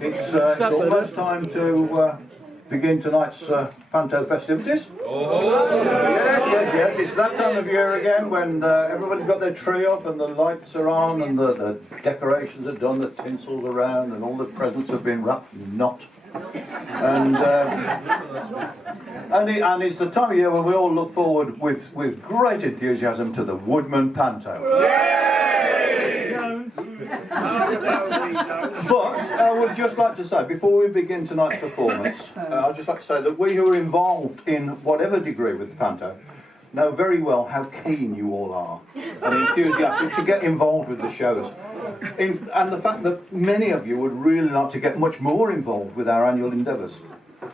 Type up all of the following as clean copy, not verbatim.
It's almost time to begin tonight's panto festivities. Oh. Yes, it's that time of year again when everybody's got their tree up and the lights are on and the decorations are done, the tinsel's around and all the presents have been wrapped not. And it's the time of year when we all look forward with great enthusiasm to the Woodman Panto. But I would just like to say, before we begin tonight's performance, I'd just like to say that we who are involved in whatever degree with the panto know very well how keen you all are and enthusiastic to get involved with the shows. And the fact that many of you would really like to get much more involved with our annual endeavours.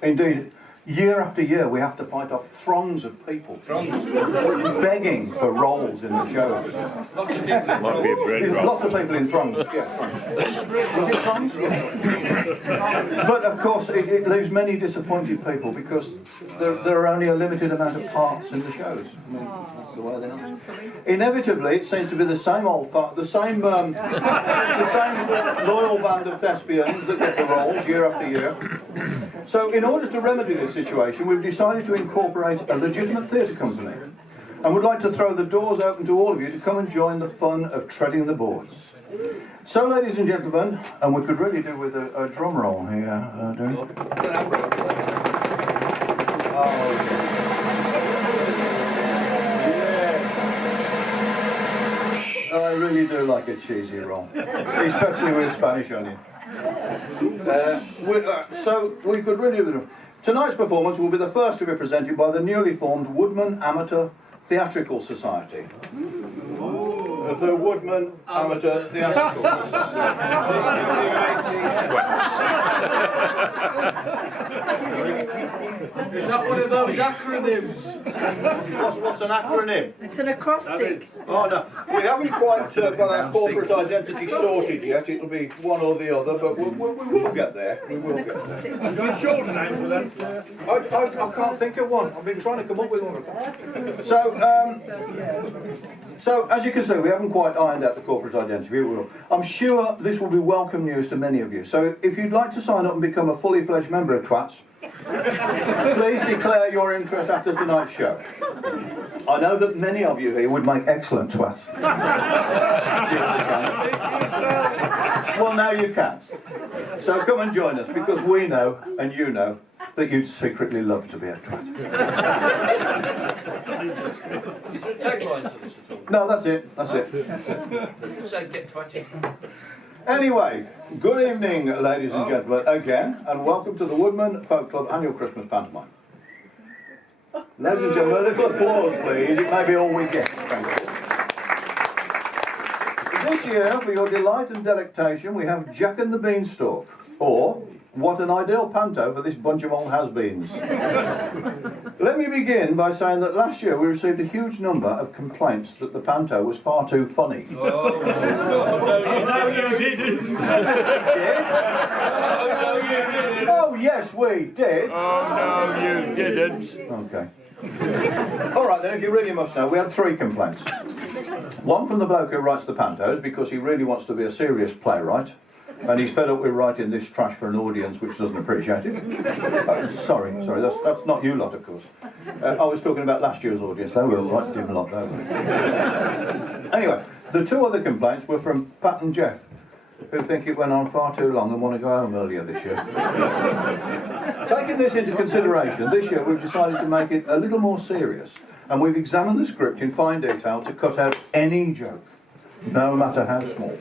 Indeed, year after year we have to fight off throngs of people begging for roles in the shows. Lots of people in throngs. Yeah. Was it throngs? But of course it leaves many disappointed people because there are only a limited amount of parts in the shows. I mean, that's the way they are. Inevitably it seems to be the same the same loyal band of thespians that get the roles year after year. So in order to remedy this situation, we've decided to incorporate a legitimate theatre company and would like to throw the doors open to all of you to come and join the fun of treading the boards. So, ladies and gentlemen, and we could really do with a drum roll here, don't we? I really do like a cheesy roll, especially with Spanish onion. So we could really do it. Tonight's performance will be the first to be presented by the newly formed Woodman Amateur Theatrical Society. The Woodman Amateur Theatrical Society. Is that one of those acronyms? What's an acronym? It's an acrostic. Oh no, we haven't quite got our corporate identity sorted yet. It'll be one or the other, but we will get there. We will get there. I've got a shorter name for that. I can't think of one. I've been trying to come up with one. So as you can see, we haven't quite ironed out the corporate identity. We will. I'm sure this will be welcome news to many of you. So if you'd like to sign up and become a fully fledged member of Twats, please declare your interest after tonight's show. I know that many of you here would make excellent twats. Well, now you can. So come and join us, because we know, and you know, that you'd secretly love to be a twat. Is there a tagline to this at all? No, that's it. Say get twatty. Anyway, good evening, ladies and gentlemen, again, and welcome to the Woodman Folk Club annual Christmas pantomime. Ladies and gentlemen, a little applause, please. It may be all we get. Thank you. This year, for your delight and delectation, we have Jack and the Beanstalk, or what an ideal panto for this bunch of old has-beens. Let me begin by saying that last year we received a huge number of complaints that the panto was far too funny. No, you didn't. Oh, yes, we did. Oh, no, you didn't. Okay. All right, then, if you really must know, we had 3 complaints. One from the bloke who writes the pantos, because he really wants to be a serious playwright, and he's fed up with writing this trash for an audience which doesn't appreciate it. Sorry, that's not you lot, of course. I was talking about last year's audience. They were right dim lot, though. Anyway, the 2 other complaints were from Pat and Jeff, who think it went on far too long and want to go home earlier this year. Taking this into consideration, this year we've decided to make it a little more serious, and we've examined the script in fine detail to cut out any joke, no matter how small.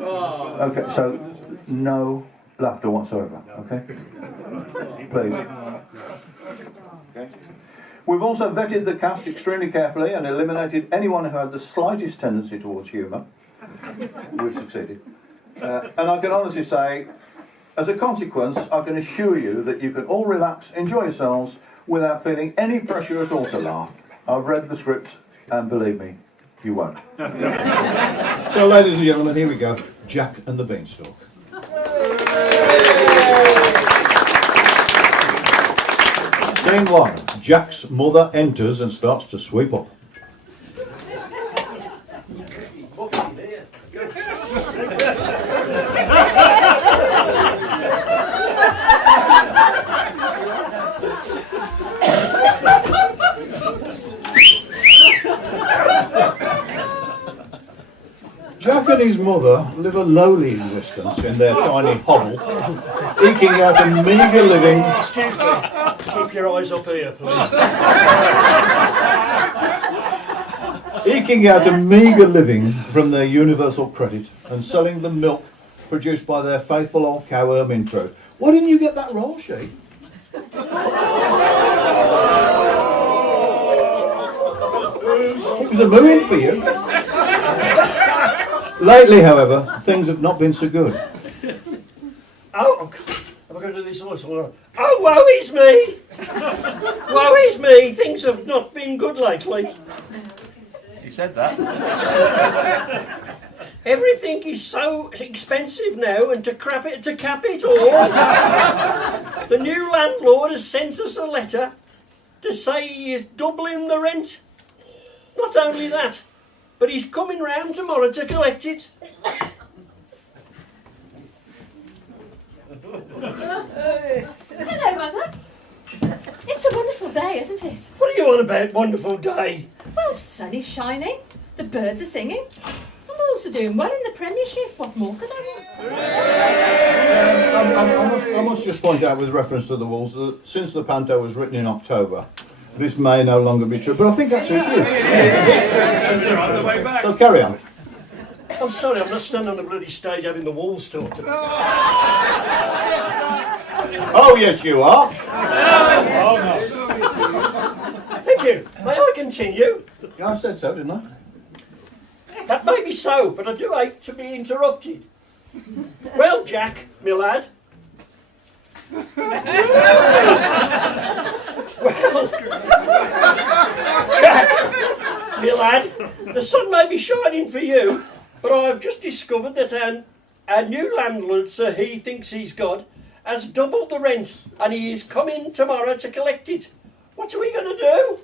Okay, so no laughter whatsoever, okay? Please. Okay. We've also vetted the cast extremely carefully and eliminated anyone who had the slightest tendency towards humour. We've succeeded. And I can honestly say, as a consequence, I can assure you that you can all relax, enjoy yourselves, without feeling any pressure at all to laugh. I've read the script, and believe me, you won't. So, ladies and gentlemen, here we go. Jack and the Beanstalk. Scene 1. Jack's mother enters and starts to sweep up. Jack and his mother live a lowly existence in their tiny hovel, eking out a meagre living. Excuse me. Keep your eyes up here, please. Eking out a meagre living from their universal credit and selling the milk produced by their faithful old cow Ermintrude. Why didn't you get that role, she? It was a mooing for you. Lately, however, things have not been so good. Oh, am I going to do this voice? Oh, woe is me! Woe is me! Things have not been good lately. You said that. Everything is so expensive now, and to cap it all, the new landlord has sent us a letter to say he is doubling the rent. Not only that, but he's coming round tomorrow to collect it. Hello, Mother. It's a wonderful day, isn't it? What are you on about, wonderful day? Well, the sun is shining, the birds are singing, and Wolves are doing well in the Premiership. What more could I want? I must just point out with reference to the Wolves that since the panto was written in October, this may no longer be true, but I think actually it is. They're on the way back. So carry on. I'm sorry, I'm not standing on the bloody stage having the Wolves talk to me. Oh yes you are. Thank you. May I continue? Yeah, I said so, didn't I? That may be so, but I do hate to be interrupted. Well, Jack, my lad. Well, Jack, my lad, the sun may be shining for you, but I've just discovered that our new landlord, Sir He Thinks He's God, has doubled the rent, and he is coming tomorrow to collect it. What are we going to do?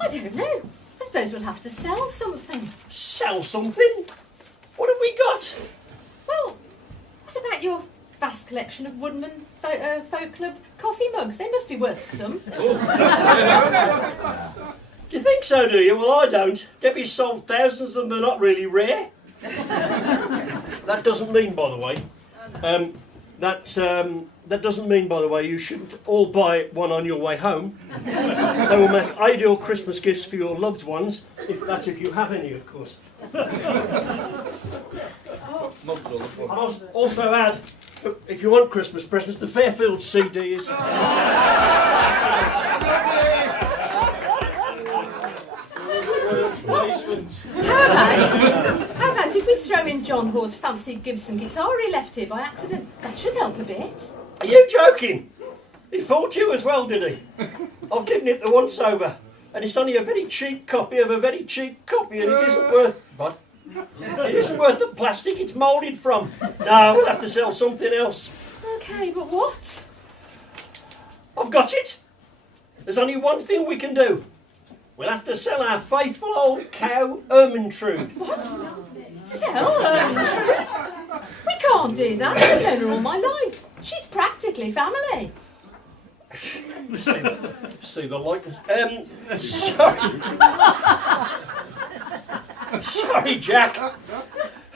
I don't know. I suppose we'll have to sell something. Sell something? What have we got? Well, what about your vast collection of Woodman Folk Club coffee mugs? They must be worth some. Do you think so, do you? Well, I don't. Debbie's sold thousands and they're not really rare. That doesn't mean, by the way, that doesn't mean, by the way, you shouldn't all buy one on your way home. They will make ideal Christmas gifts for your loved ones, if you have any, of course. I must also add, if you want Christmas presents, the Fairfield CD is... How about if we throw in John Hawes' fancy Gibson guitar he left here by accident? That should help a bit. Are you joking? He fooled you as well, did he? I've given it the once over, and it's only a very cheap copy of a very cheap copy, and it isn't worth... What? It isn't worth the plastic it's moulded from. No, we'll have to sell something else. Okay, but what? I've got it. There's only one thing we can do. We'll have to sell our faithful old cow, Ermintrude. What? Sell Ermintrude? We can't do that. I've known her all my life. She's practically family. See the likeness. Sorry. Sorry, Jack.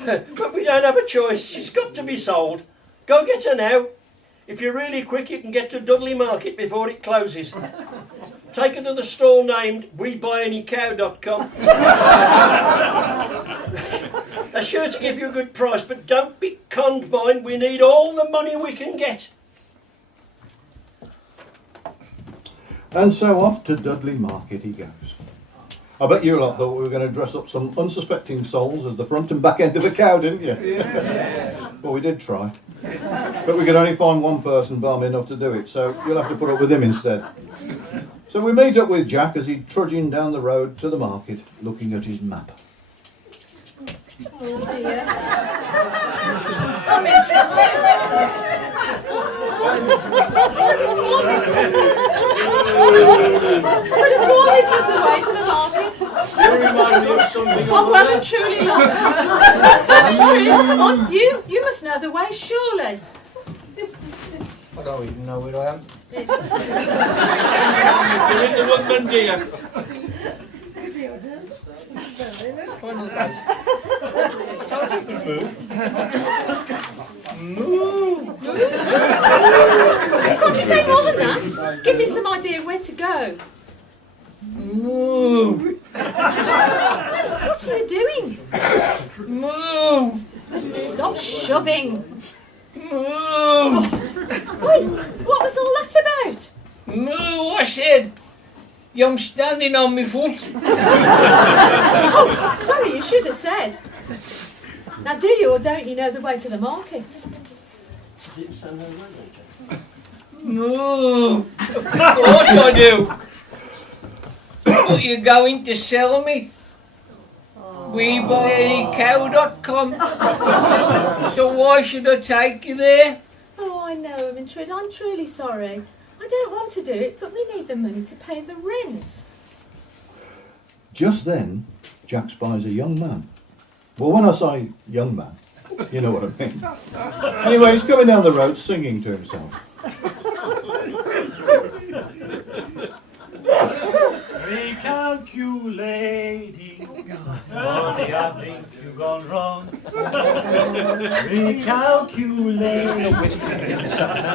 But we don't have a choice. She's got to be sold. Go get her now. If you're really quick, you can get to Dudley Market before it closes. Take her to the stall named WeBuyAnyCow.com. They're sure to give you a good price, but don't be conned, mind. We need all the money we can get. And so off to Dudley Market he goes. I bet you lot thought we were going to dress up some unsuspecting souls as the front and back end of a cow, didn't you? Yes. Well, we did try. But we could only find one person balmy enough to do it, so you'll have to put up with him instead. So we meet up with Jack as he's trudging down the road to the market, looking at his map. Oh dear. I could have sworn this was the way to the market. You remind me of something. I'm well and truly lost. Come on, you must know the way, surely. I don't even know where I am. You're in the Woodman, dear. Moo. Can't you say more than that? Give me some idea of where to go. Moo. What are you doing? Moo. Stop shoving. Moo. Oi, what was all that about? Moo, I said. You're standing on my foot. Oh, sorry, you should have said. Now, do you or don't you know the way to the market? Moo. Of course I do. But you're going to sell me? WeBuyACow.com. So why should I take you there? Oh, I know, Ermintrude, I'm truly sorry. I don't want to do it, but we need the money to pay the rent. Just then, Jack spies a young man. Well, when I say young man, you know what I mean. Anyway, he's coming down the road singing to himself. Recalculating, honey, I think you've gone wrong. Recalculating,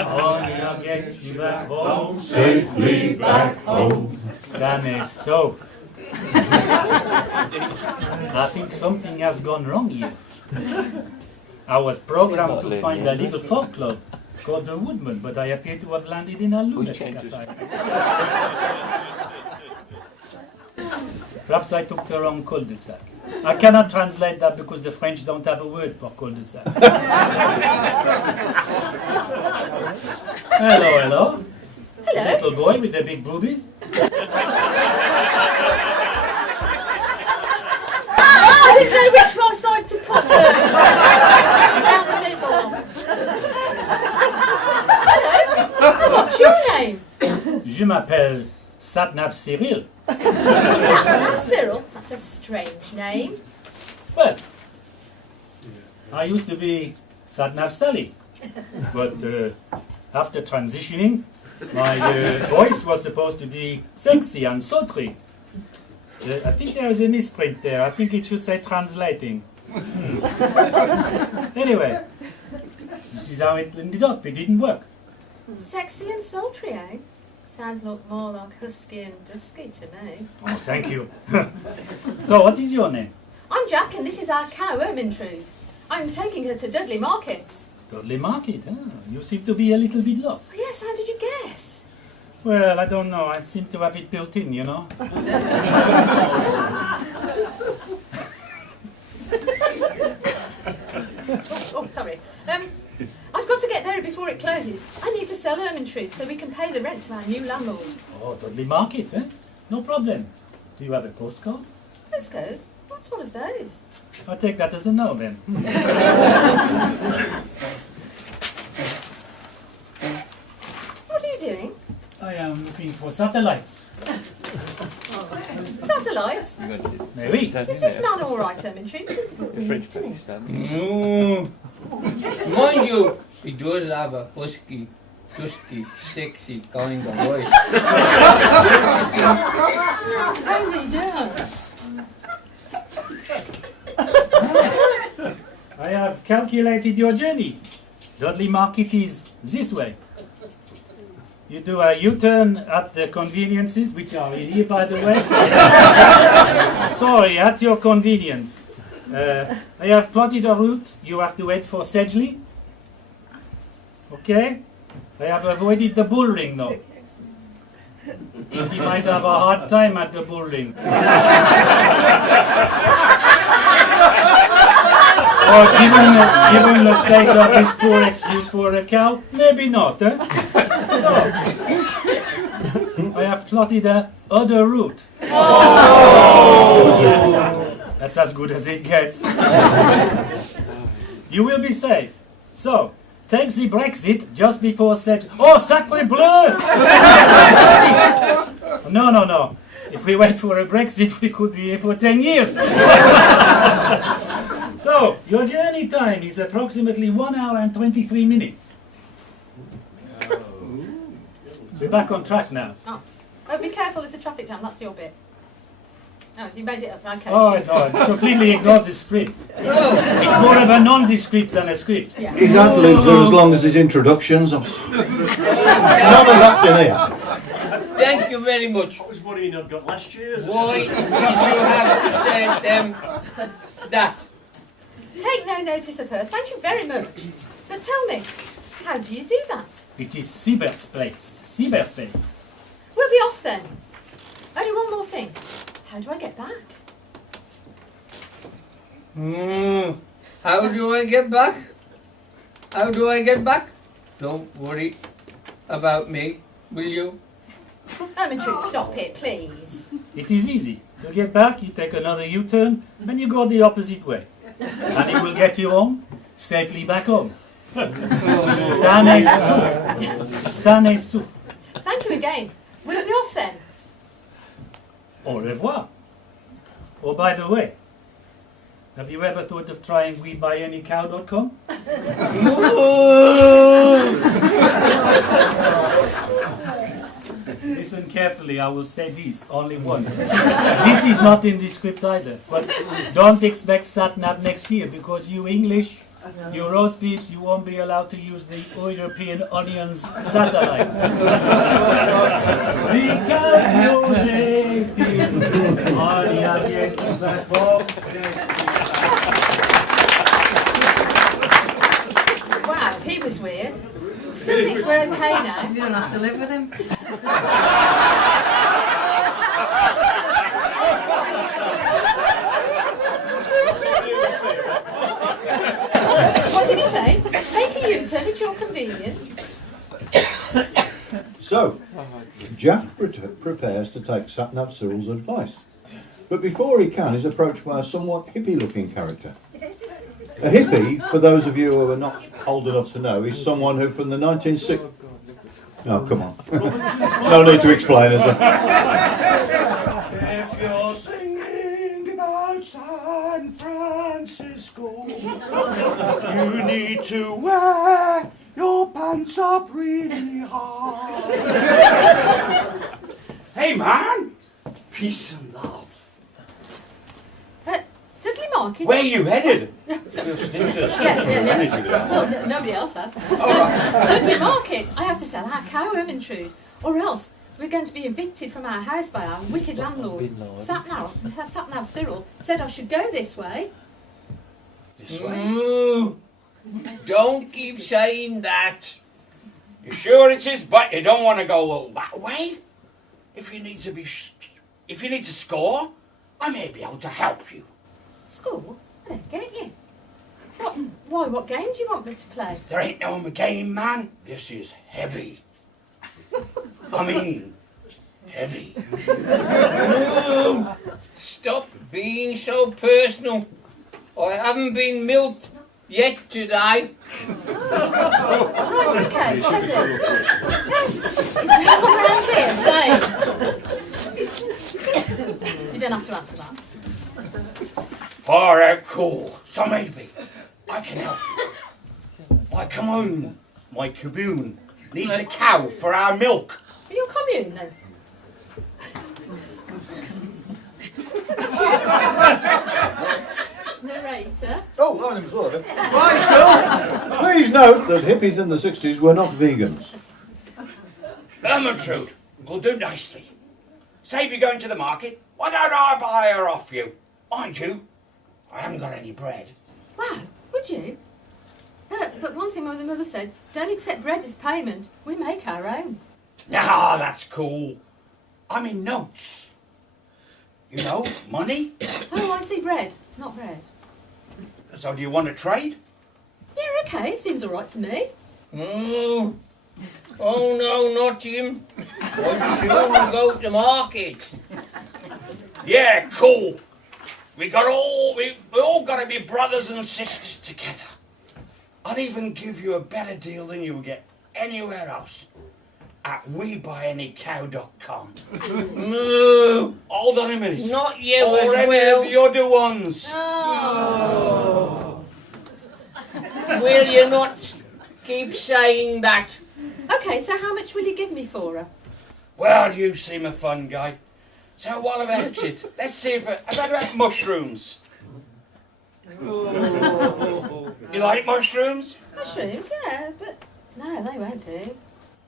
honey, I'll get you back home. Safely back home. Sunny soap. I think something has gone wrong here. I was programmed to find a little folk club called the Woodman, but I appear to have landed in a lunatic asylum. Perhaps I took the wrong cul-de-sac. I cannot translate that because the French don't have a word for cul-de-sac. Hello, hello. Hello. Little boy with the big boobies. I didn't know which one side to put them. Down the middle. Hello. What's your name? Je m'appelle Satnav Cyril. Cyril. That's a strange name. Well, I used to be Satnav Sally, but after transitioning, my voice was supposed to be sexy and sultry. I think there is a misprint there. I think it should say translating. Anyway, this is how it ended up. It didn't work. Sexy and sultry, eh? Sounds lot more like husky and dusky to me. Oh, thank you. So, what is your name? I'm Jack and this is our cow, Ermintrude. I'm taking her to Dudley Market. Dudley Market, huh? You seem to be a little bit lost. Oh, yes, how did you guess? Well, I don't know. I seem to have it built in, you know. Oh, sorry. I've got to get there before it closes. I need to sell Ermintrude so we can pay the rent to our new landlord. Oh, Dudley Market, eh? No problem. Do you have a postcard? Postcode? What's one of those? I'll take that as a no, then. What are you doing? I am looking for satellites. Satellites? Maybe. Is this man all right, Ermintrude? Sensible being, isn't he? Moo. Mind you, he does have a husky, dusky, sexy kind of voice. I suppose he does. I have calculated your journey. Dudley Market is this way. You do a U-turn at the conveniences, which are here, by the way. Sorry, at your convenience. I have plotted a route. You have to wait for Sedgley. Okay? I have avoided the bull ring, though. He might have a hard time at the bull ring. Or given the state of his poor excuse for a cow, maybe not, eh? So, I have plotted a other route. Oh. That's as good as it gets. You will be safe. So, take the Brexit just before Oh, sacre bleu! No. If we wait for a Brexit, we could be here for 10 years. So, your journey time is approximately 1 hour and 23 minutes. We're back on track now. Oh, be careful, there's a traffic jam, that's your bit. Oh, you made it up, okay. Oh, no, completely ignore the script. Oh. It's more of a nondescript than a script. Yeah. His ad libs are as long as his introductions. None of that's in here. Thank you very much. I was worrying I'd got last year's. Why did you have to say that? Take no notice of her, thank you very much. But tell me, how do you do that? It is cyberspace. Cyberspace. We'll be off then. Only one more thing. How do I get back? How do I get back? How do I get back? Don't worry about me, will you? Ermintrude, stop it, please. It is easy. To get back, you take another U-turn and you go the opposite way. And it will get you home, safely back home. San et sauf. San et sauf. Thank you again. We'll be off then. Au revoir. Oh, by the way, have you ever thought of trying WeBuyAnyCow.com? Listen carefully, I will say this only once. This is not in the script either, but don't expect sat-nav next year because you English, you roast beefs, you won't be allowed to use the European Onions satellites. Wow, he was weird. Still think we're okay now. You don't have to live with him. What did he say? Make a U-turn at your convenience. So, Jack prepares to take Satnav Cyril's advice. But before he can, he's approached by a somewhat hippie-looking character. A hippie, for those of you who are not old enough to know, is someone who from the 1960s... Oh, come on. No need to explain, is there? If you're singing about San Francisco, you need to wear your pants up really high. Hey man, peace and love. Dudley Mark is... Where are you headed? Yeah. Well, nobody else has. Dudley Market. I have to sell our cow, Ermintrude, or else we're going to be evicted from our house by our wicked landlord. Satnav Cyril said I should go this way. This way? Don't keep saying that. You sure it is? But you don't want to go all that way. If you need to score, I may be able to help you. School? I don't get you. Why, what game do you want me to play? There ain't no game, man. This is heavy. I mean, heavy. No, stop being so personal. I haven't been milked yet today. Right, okay, heavy. Is no one around here saying? You don't have to answer that. Far out cool. So maybe I can help you. My commune, my commune, needs a cow for our milk. Your commune, then? Narrator. Oh, I'm sort of it. Please note that hippies in the 60s were not vegans. Ermintrude will do nicely. Say if you're going to the market, why don't I buy her off you? Mind you, I haven't got any bread. Wow, would you? But one thing my mother said, don't accept bread as payment. We make our own. Nah, that's cool. I mean notes. You know, money. Oh, I see, bread, not bread. So do you want to trade? Yeah, okay, seems all right to me. Oh no, not him. I'm sure we'll go to market. Yeah, cool. We all got to be brothers and sisters together. I'll even give you a better deal than you will get anywhere else at WeBuyAnyCow.com. No, Hold on a minute. not you Or as any well. of the other ones. Oh. Will you not keep saying that? Okay, so how much will you give me for her? Well, you seem a fun guy. So what about it? Let's see if about mushrooms. You like mushrooms? Mushrooms, yeah, but no, they won't do.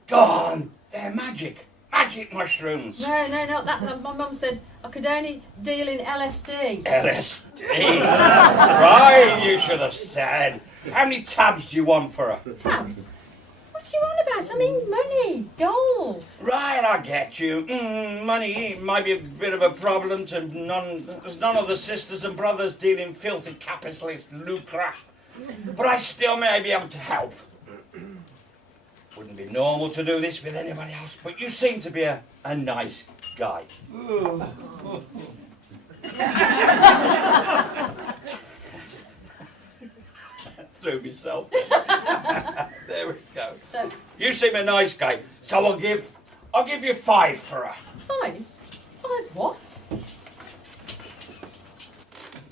Go on, they're magic. Magic mushrooms. No, not that. My mum said I could only deal in LSD. LSD. Right, you should have said. How many tabs do you want for her? Tabs? What do you want about? I mean, money, gold. Right, I get you. Money might be a bit of a problem to there's none of the sisters and brothers deal in filthy capitalist lucre. But I still may be able to help. Wouldn't be normal to do this with anybody else, but you seem to be a nice guy. Threw myself. There we go. So, You seem a nice guy, so I'll give you 5 for her. 5? 5 what?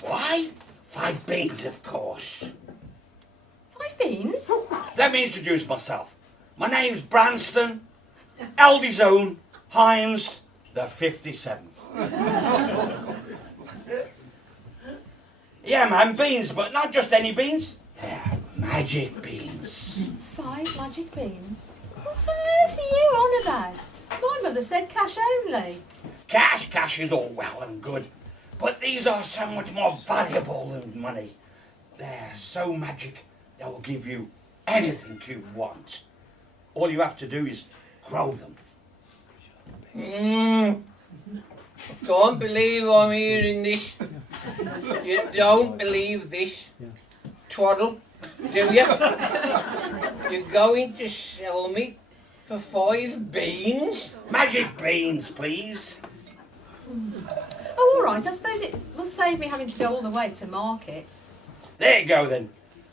Why? 5 beans, of course. 5 beans? Let me introduce myself. My name's Branston, eldest own, Hines, the 57th. Yeah, man, beans, but not just any beans. They're magic beans. 5 magic beans? What on earth are you on about? My mother said cash only. Cash is all well and good, but these are so much more valuable than money. They're so magic, they will give you anything you want. All you have to do is grow them. Don't believe I'm hearing this. You don't believe this, twaddle, do you? You're going to sell me for 5 beans? Magic beans, please. Oh, all right. I suppose it will save me having to go all the way to market. There you go then.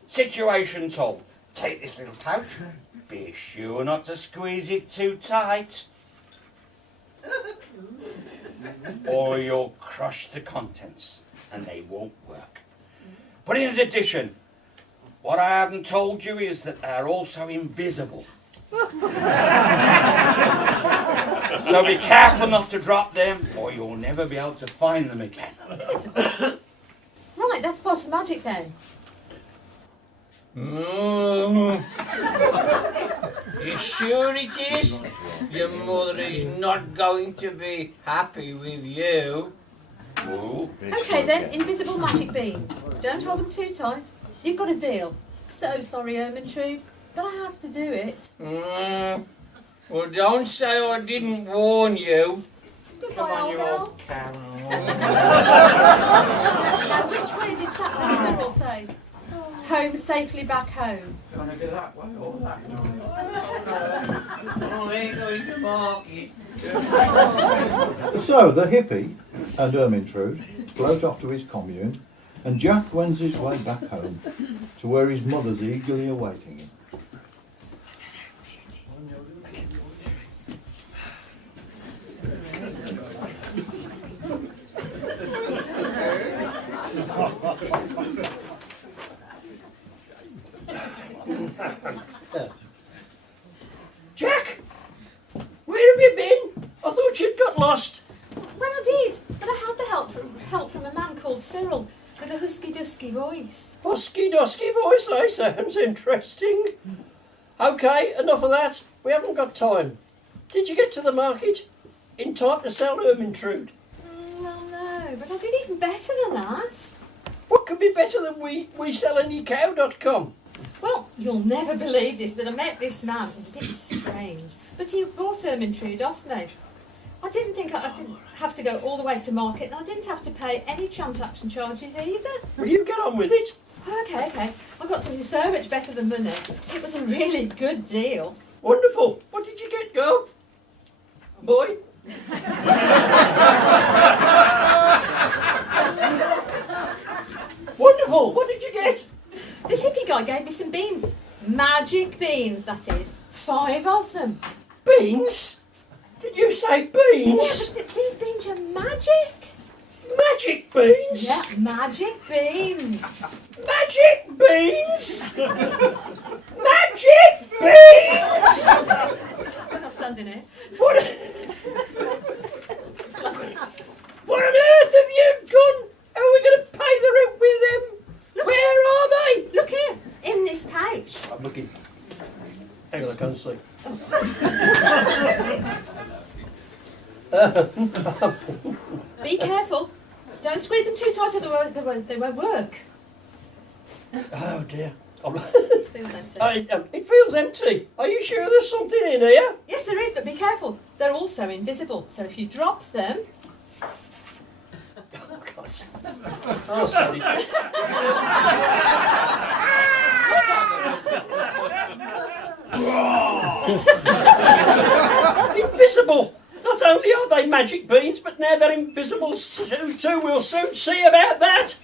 Situation told. Take this little pouch. Be sure not to squeeze it too tight, or you'll crush the contents and they won't work. But in addition, what I haven't told you is that they're also invisible. So be careful not to drop them, or you'll never be able to find them again. Right, that's part of magic then. You sure it is? Your mother is not going to be happy with you. Ooh. Okay then, invisible magic beans. Don't hold them too tight. You've got a deal. So sorry, Ermintrude, but I have to do it. Well, don't say I didn't warn you. Goodbye, old girl. Now, which way did Sapling Cyril say? Home safely back home. Oh, they're going to market. So the hippie and Ermintrude float off to his commune, and Jack wends his way back home to where his mother's eagerly awaiting him. Jack, where have you been? I thought you'd got lost. Well, I did, but I had the help from a man called Cyril with a husky-dusky voice. Husky-dusky voice, sounds interesting. Okay, enough of that. We haven't got time. Did you get to the market in time to sell Ermintrude? Well, no, but I did even better than that. What could be better than WeSellAnyCow.com? Well, you'll never believe this, but I met this man. It's a bit strange, but he bought Ermintrude off me. I didn't think I didn't have to go all the way to market, and I didn't have to pay any transaction charges either. Will you get on with it? Okay. I got something so much better than money. It was a really good deal. Wonderful. What did you get, girl? Boy? Wonderful. What did you get? This hippie guy gave me some beans. Magic beans, that is. 5 of them. Beans? Did you say beans? Yeah, but these beans are magic. Magic beans? Yeah, magic beans. Magic beans? Magic beans? We're not standing here. What? I'm looking. Hang on, I can't see. Be careful. Don't squeeze them too tight or they won't work. Oh dear. Feels empty. It feels empty. Are you sure there's something in here? Yes, there is, but be careful. They're also invisible, so if you drop them... Oh, God. Oh, sorry. Invisible! Not only are they magic beans, but now they're invisible too. We'll soon see about that.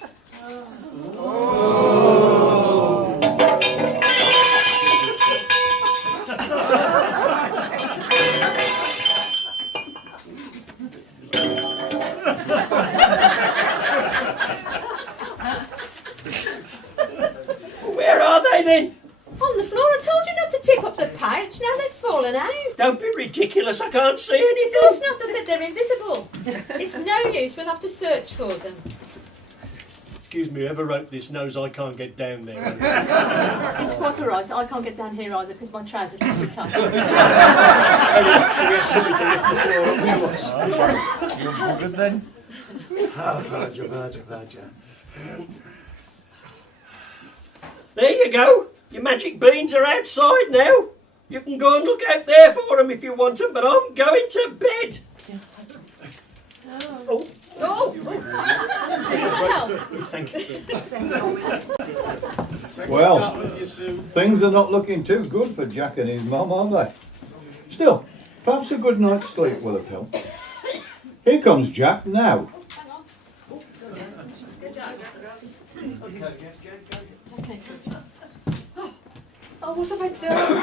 Where are they then? On the floor, I told you not to tip up the pouch, now they've fallen out. Don't be ridiculous, I can't see anything. Of course not, I said they're invisible. It's no use, we'll have to search for them. Excuse me, whoever wrote this knows I can't get down there. It's quite alright, I can't get down here either because my trousers are too tight. Tell you what, should we have somebody to lift the floor up to us? You're buggered then? Roger. There you go. Your magic beans are outside now. You can go and look out there for them if you want them, but I'm going to bed. Oh, thank you. Well, things are not looking too good for Jack and his mum, are they? Still, perhaps a good night's sleep will have helped. Here comes Jack now. Hang on. Good job. Okay. Oh, what have I done?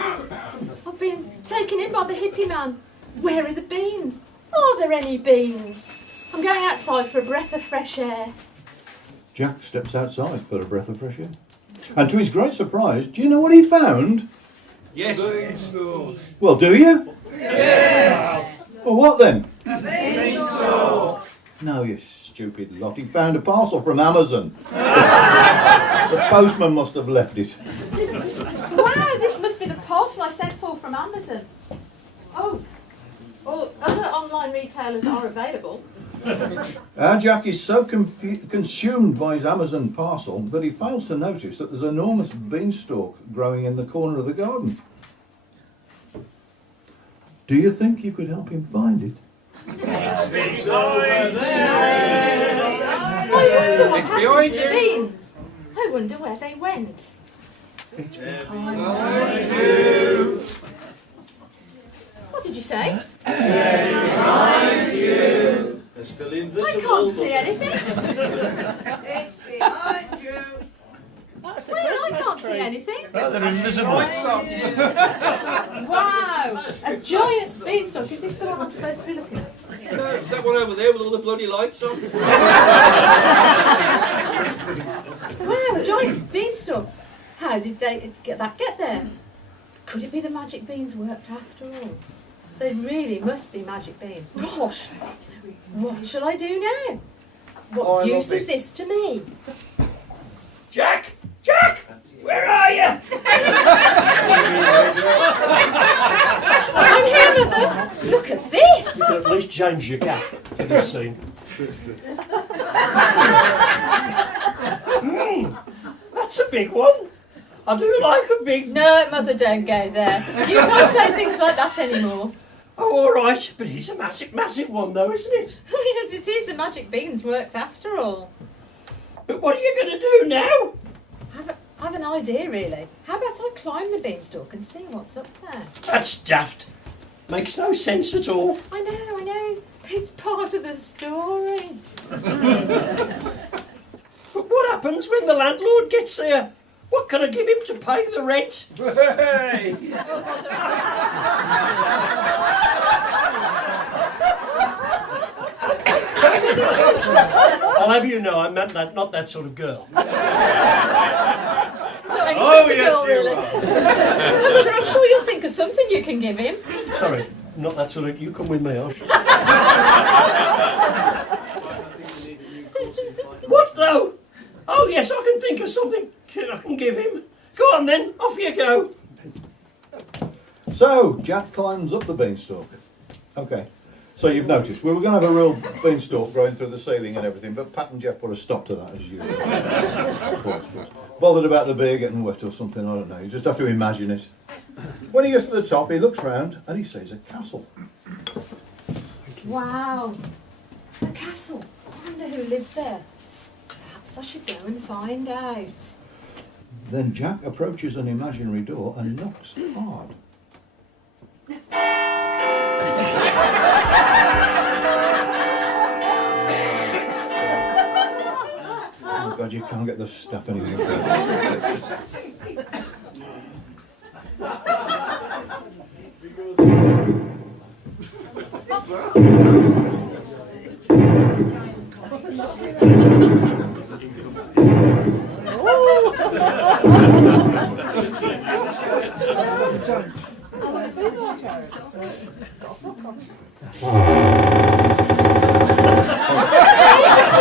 I've been taken in by the hippie man. Where are the beans? Are there any beans? I'm going outside for a breath of fresh air. Jack steps outside for a breath of fresh air. And to his great surprise, do you know what he found? Yes. Well, do you? Yeah. Well, what then? Beanstalk. No, you stupid lot. He found a parcel from Amazon. The postman must have left it. Wow, this must be the parcel I sent for from Amazon. Oh, well, other online retailers are available. Our Jack is so consumed by his Amazon parcel that he fails to notice that there's an enormous beanstalk growing in the corner of the garden. Do you think you could help him find it? I wonder what happened to the beans. I wonder where they went. It's What did you say? Behind you. They're still I invisible. can't see anything. It's behind you. That's the Where? I Christmas can't see tree. anything. Oh, they're invisible. Wow, a giant beanstalk. Is this the one I'm supposed to be looking at? No, it's that one over there with all the bloody lights on. Wow, a giant beanstalk. How did they get there? Could it be the magic beans worked after all? They really must be magic beans. Gosh, what shall I do now? What use is this to me? Jack! Jack! Where are you? I'm here, Mother. Look at this. You could at least change your cap for this scene. That's a big one. I do like a big... No, Mother, don't go there. You can't say things like that anymore. Oh, all right. But it's a massive, massive one, though, isn't it? Yes, it is. The magic beans worked after all. But what are you going to do now? I've an idea, really. How about I climb the beanstalk and see what's up there? That's daft. Makes no sense at all. I know. It's part of the story. But what happens when the landlord gets here? What can I give him to pay the rent? Hey! I'll have you know I'm not that sort of girl. Oh, yes, really. Mother, I'm sure you'll think of something you can give him. Sorry, not that sort of... You come with me, Ash. What, though? Oh, yes, I can think of something I can give him. Go on then, off you go. So, Jack climbs up the beanstalk. Okay. So you've noticed, we were going to have a real beanstalk growing through the ceiling and everything, but Pat and Jeff put a stop to that as usual. Of course. Bothered about the beer getting wet or something, I don't know. You just have to imagine it. When he gets to the top, he looks round and he sees a castle. Wow, a castle. I wonder who lives there. Perhaps I should go and find out. Then Jack approaches an imaginary door and knocks hard. Oh God, you can't get the stuff anymore.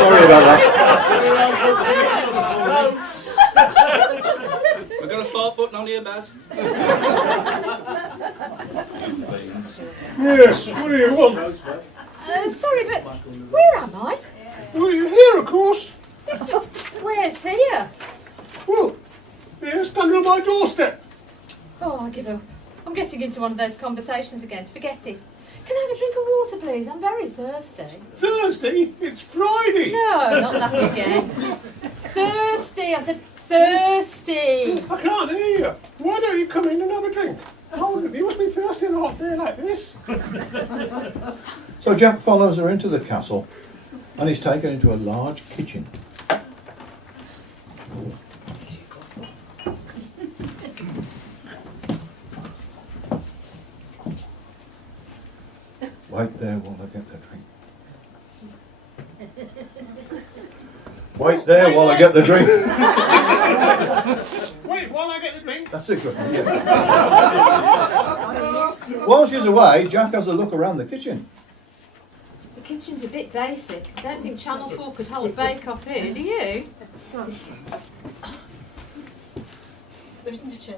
Sorry about that. We've got a fart button on here, Baz. Yes, what do you want? Sorry, but where am I? Well, you're here, of course. Yes, but where's here? Well, here, standing on my doorstep. Oh, I give up. I'm getting into one of those conversations again. Forget it. Can I have a drink of water, please? I'm very thirsty. Thursday? It's Friday. No, not that again. Thirsty. I said thirsty. I can't hear you. Why don't you come in and have a drink? Oh, you must be thirsty on a hot day like this. So Jack follows her into the castle and he's taken into a large kitchen. Wait there while I get the drink. Wait there while I get the drink. Wait, while I get the drink. That's a good one, yeah. While she's away, Jack has a look around the kitchen. The kitchen's a bit basic. I don't think Channel 4 could hold bake-off here, do you? There isn't a chair.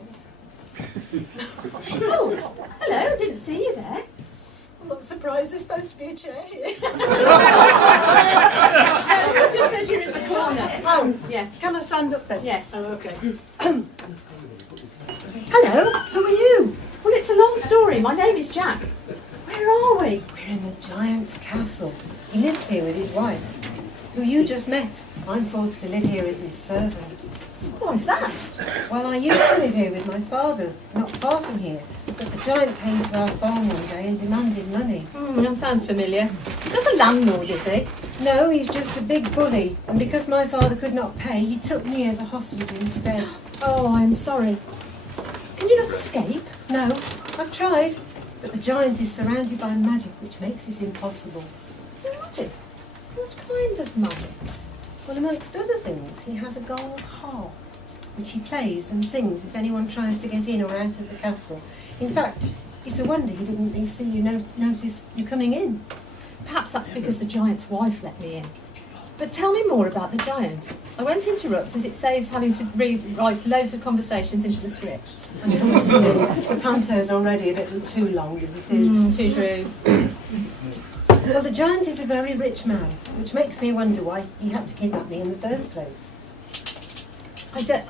Oh, hello, didn't see you there. I'm not surprised there's supposed to be a chair here. It just says you're in the corner. Oh, Yeah, can I stand up then? yes. Oh, okay. Hello, who are you? Well, it's a long story. My name is Jack. Where are we? We're in the giant's castle. He lives here with his wife, who you just met. I'm forced to live here as his servant. What's that? Well, I used to live here with my father, not far from here. But the giant came to our farm one day and demanded money. That sounds familiar. He's not a landlord, is he? No, he's just a big bully. And because my father could not pay, he took me as a hostage instead. Oh, I'm sorry. Can you not escape? No, I've tried. But the giant is surrounded by magic, which makes this impossible. Magic? What kind of magic? Well, amongst other things, he has a gold harp, which he plays and sings if anyone tries to get in or out of the castle. In fact, it's a wonder he didn't see you notice you coming in. Perhaps that's because the giant's wife let me in. But tell me more about the giant. I won't interrupt, as it saves having to rewrite loads of conversations into the script. The panto's already a little too long as it is. Too true. Well, the giant is a very rich man, which makes me wonder why he had to kidnap me in the first place. I don't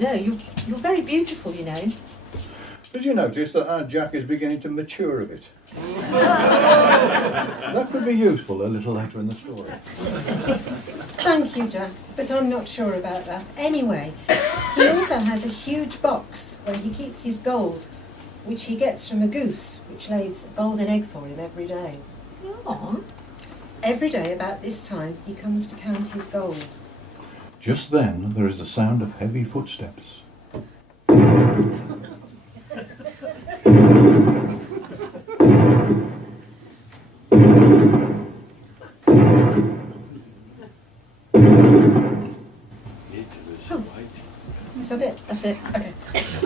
know. You're very beautiful, you know. Did you notice that our Jack is beginning to mature a bit? That could be useful a little later in the story. Thank you, Jack, but I'm not sure about that. Anyway, he also has a huge box where he keeps his gold, which he gets from a goose, which lays a golden egg for him every day. Go on. Every day about this time, he comes to count his gold. Just then, there is the sound of heavy footsteps. Is that it? That's it. Okay.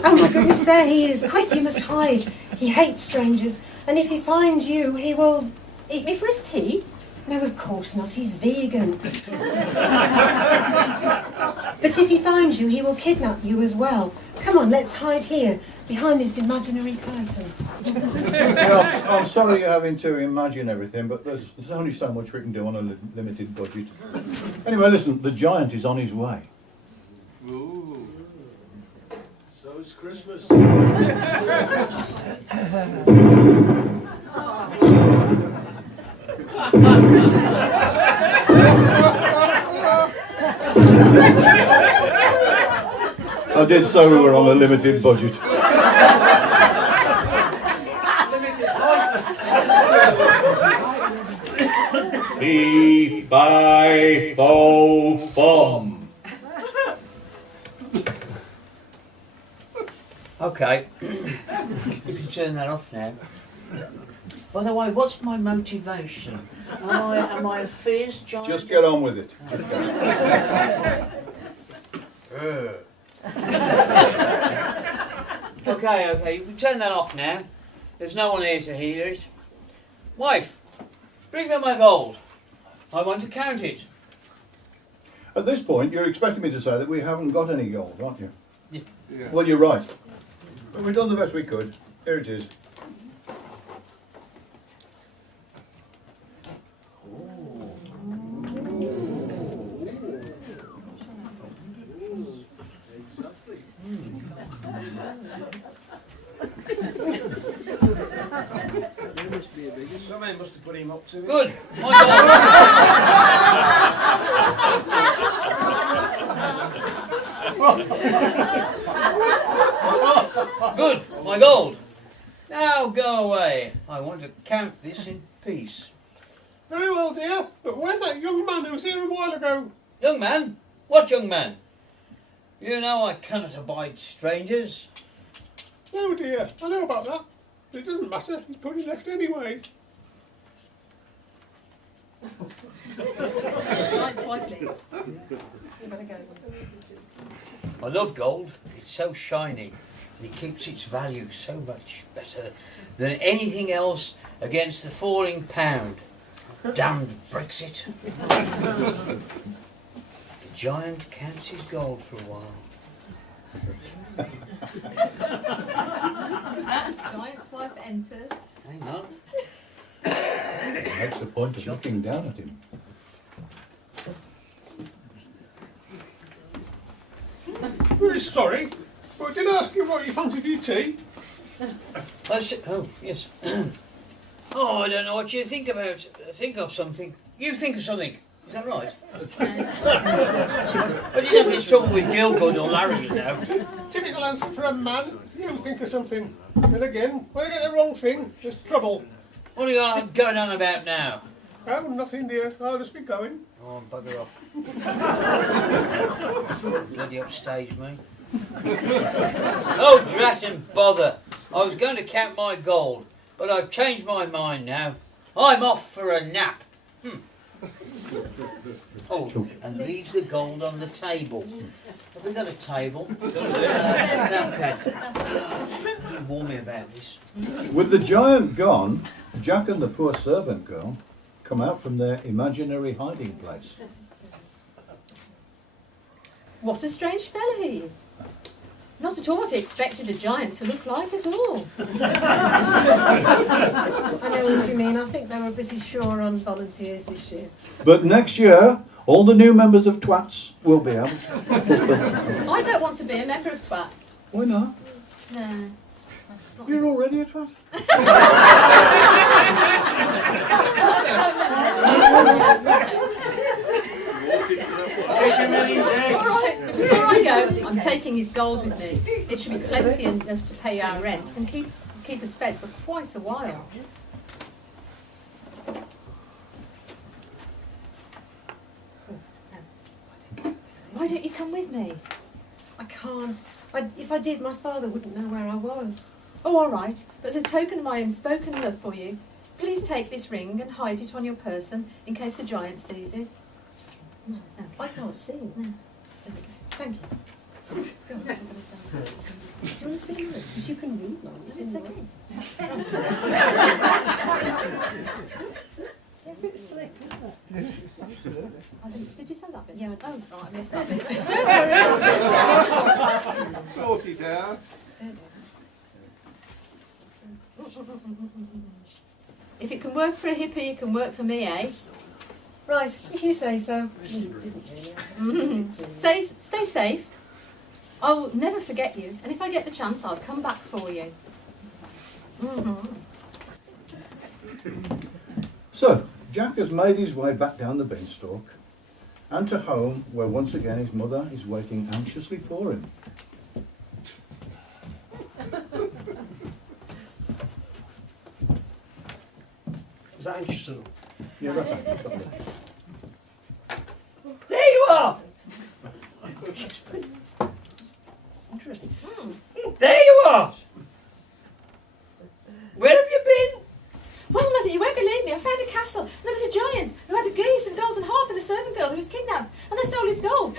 Oh my goodness, there he is. Quick, you must hide. He hates strangers, and if he finds you, he will... Eat me for his tea? No, of course not. He's vegan. But But if he finds you, he will kidnap you as well. Come on, let's hide here, behind this imaginary curtain. Yeah, I'm sorry you're having to imagine everything, but there's only so much we can do on a limited budget. Anyway, listen, the giant is on his way. Ooh. So's Christmas. I did say we were on a limited budget. Fee, fi, fo, fum. Okay, you can turn that off now. By the way, what's my motivation? Am I a fierce giant? Just get on with it. Just get Okay, you can turn that off now. There's no one here to hear it. Wife, bring me my gold. I want to count it. At this point, you're expecting me to say that we haven't got any gold, aren't you? Yeah. Well, you're right. But we've done the best we could. Here it is. Somebody must have put him up to it. Good. Good, my gold. Now go away. I want to count this in peace. Very well, dear. But where's that young man who was here a while ago? Young man? What young man? You know I cannot abide strangers. Oh dear, I know about that. But it doesn't matter. He's probably left anyway. I love gold. It's so shiny. And it keeps its value so much better than anything else against the falling pound. Damned Brexit. The giant counts his gold for a while. Giant's wife enters. Hang on. That's the point of looking down at him. Very sorry, but did I ask you what you fancy for your tea? Oh, yes. Oh, I don't know what you think about. Think of something. You think of something. Is that right? I didn't have this trouble with Gilgood or Larry now. Typical answer for a man. You think of something. And again, when I get the wrong thing, there's trouble. What are you going on about now? Oh, nothing, dear. I'll just be going. Oh, bugger off. Bloody upstage me. Oh, drat and bother. I was going to count my gold, but I've changed my mind now. I'm off for a nap. Oh, and leaves the gold on the table. Have we got a table? Okay. You warn me about this. With the giant gone, Jack and the poor servant girl come out from their imaginary hiding place. What a strange fellow he is. Not at all what I expected a giant to look like at all. I know what you mean. I think they were pretty sure on volunteers this year. But next year, all the new members of Twats will be out. I don't want to be a member of Twats. Why not? No. You're already a Twat. Alright, before I go, I'm taking his gold with me. It should be plenty enough to pay our rent and keep us fed for quite a while. Why don't you come with me? I can't. If I did, my father wouldn't know where I was. Oh, all right. But as a token of my unspoken love for you, please take this ring and hide it on your person in case the giant sees it. No, I can't see it. No. Thank you. Go on. Do you want to see it? Because you can read mine. It's okay. Yeah, pretty slick, isn't it? Did you say that bit? Yeah, I Oh, right, I missed that bit. Don't worry. sort it out. If it can work for a hippie, it can work for me, eh? Right, if you say so. Stay safe. I will never forget you, and if I get the chance, I'll come back for you. So, Jack has made his way back down the Beanstalk and to home, where once again his mother is waiting anxiously for him. Was that anxious at all? Yeah, that's it. There you are! Interesting. There you are! Where have you been? Well, Mother, you won't believe me. I found a castle, and there was a giant who had a goose and golden harp and a servant girl who was kidnapped, and they stole his gold.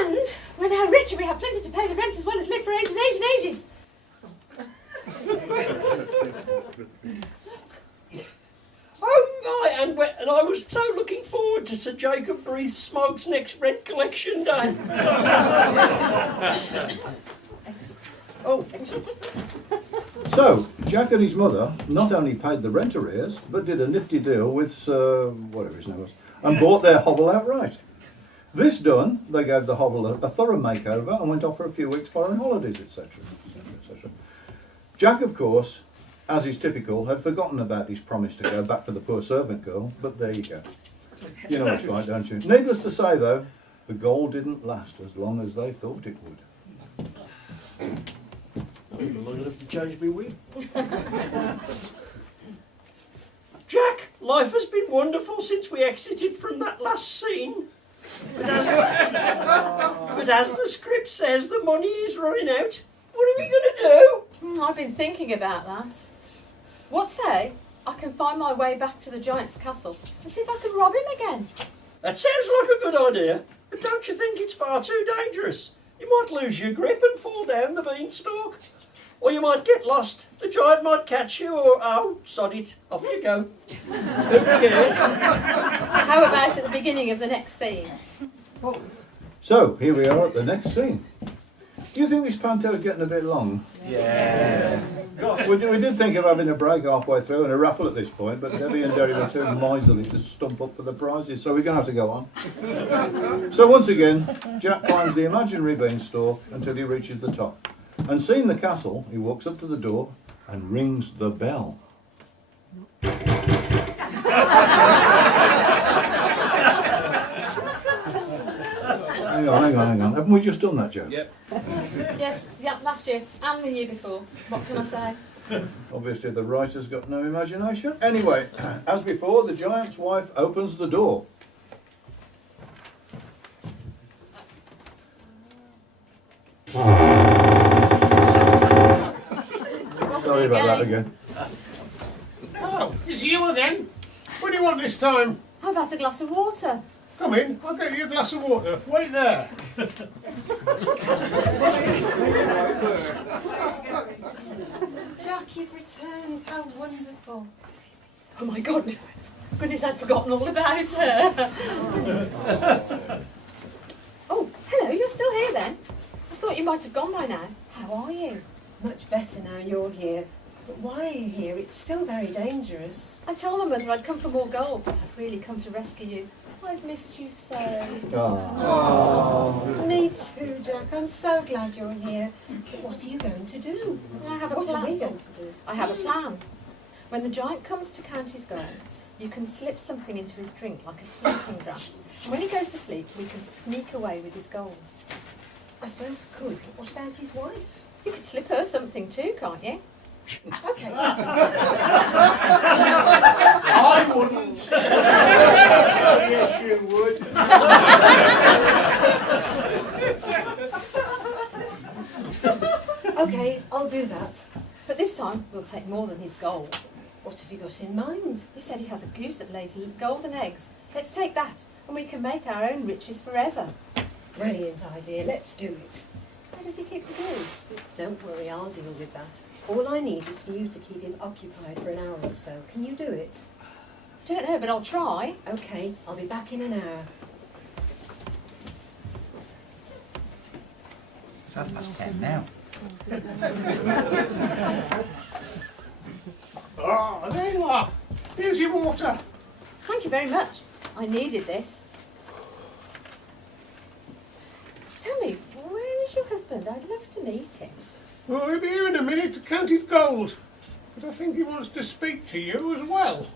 And we're now rich, and we have plenty to pay the rent as well as live for age and age and ages. Oh my, and I was so looking forward to Sir Jacob Breathe-Smog's next rent collection day. Oh, excellent. So, Jack and his mother not only paid the rent arrears, but did a nifty deal with Sir whatever his name was, and bought their hovel outright. This done, they gave the hovel a thorough makeover and went off for a few weeks foreign holidays, etc., etc. Jack, of course, as is typical, had forgotten about his promise to go back for the poor servant girl, but there you go. You know what's right, don't you? Needless to say, though, the gold didn't last as long as they thought it would. I'm long enough to change my wig. Jack, life has been wonderful since we exited from that last scene. But as the script says, the money is running out. What are we going to do? I've been thinking about that. What say I can find my way back to the giant's castle and see if I can rob him again? That sounds like a good idea, but don't you think it's far too dangerous? You might lose your grip and fall down the beanstalk. Or you might get lost. The giant might catch you, or, oh, sod it, off you go. How about at the beginning of the next scene? So, here we are at the next scene. Do you think this panto is getting a bit long? Yeah. We did think of having a break halfway through and a raffle at this point, but Debbie and Derry were too miserly to stump up for the prizes, so we're going to have to go on. So once again, Jack climbs the imaginary beanstalk until he reaches the top. And seeing the castle, he walks up to the door and rings the bell. Hang on. Haven't we just done that, Joe? Yep. Yes, yeah, last year and the year before. What can I say? Obviously the writer's got no imagination. Anyway, as before, the giant's wife opens the door. Sorry about that again. Oh, it's you again. What do you want this time? How about a glass of water? Come in, I'll get you a glass of water. Wait there. Jack, you've returned. How wonderful. Oh my God. Goodness, I'd forgotten all about her. Oh, hello, you're still here then? I thought you might have gone by now. How are you? Much better now you're here. But why are you here? It's still very dangerous. I told my mother I'd come for more gold, but I've really come to rescue you. I've missed you so. Oh. Me too, Jack. I'm so glad you're here. But what are you going to do? I have a What plan. are we going to do? I have a plan. When the giant comes to count his gold, you can slip something into his drink like a sleeping draught. And when he goes to sleep, we can sneak away with his gold. I suppose I could. But what about his wife? You could slip her something too, can't you? Okay. I wouldn't. Yes, you would. Okay, I'll do that. But this time, we'll take more than his gold. What have you got in mind? You said he has a goose that lays golden eggs. Let's take that, and we can make our own riches forever. Brilliant idea. Let's do it. How does he keep the goose? Don't worry, I'll deal with that. All I need is for you to keep him occupied for an hour or so. Can you do it? I don't know, but I'll try. Okay, I'll be back in an hour. 10:30 now. Ah, there you are. Here's your water. Thank you very much. I needed this. Tell me, where is your husband? I'd love to meet him. Well, he'll be here in a minute to count his gold. But I think he wants to speak to you as well.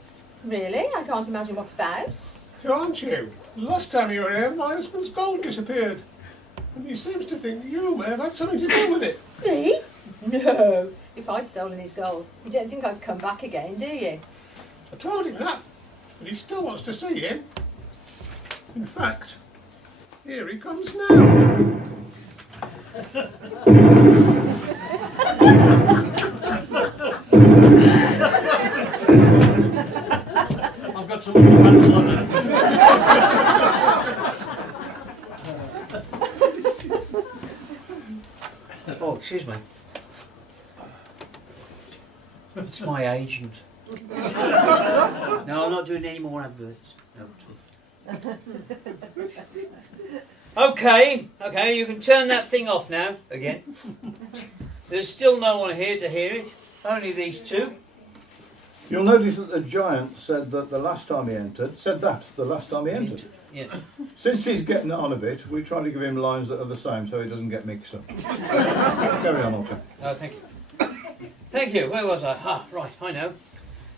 Really? I can't imagine what about. Can't you? The last time you were here, my husband's gold disappeared. And he seems to think you may have had something to do with it. Me? No. If I'd stolen his gold, you don't think I'd come back again, do you? I told him that, but he still wants to see him. In fact, here he comes now. I've got some pants on now. Oh, excuse me. It's my agent. No, I'm not doing any more adverts. No. Okay, you can turn that thing off now, again. There's still no one here to hear it. Only these two. You'll notice that the giant said that the last time he entered. Yes. Since he's getting on a bit, we try to give him lines that are the same so he doesn't get mixed up. Carry on, old chap. Oh, thank you. Thank you. Where was I? Ah, right, I know.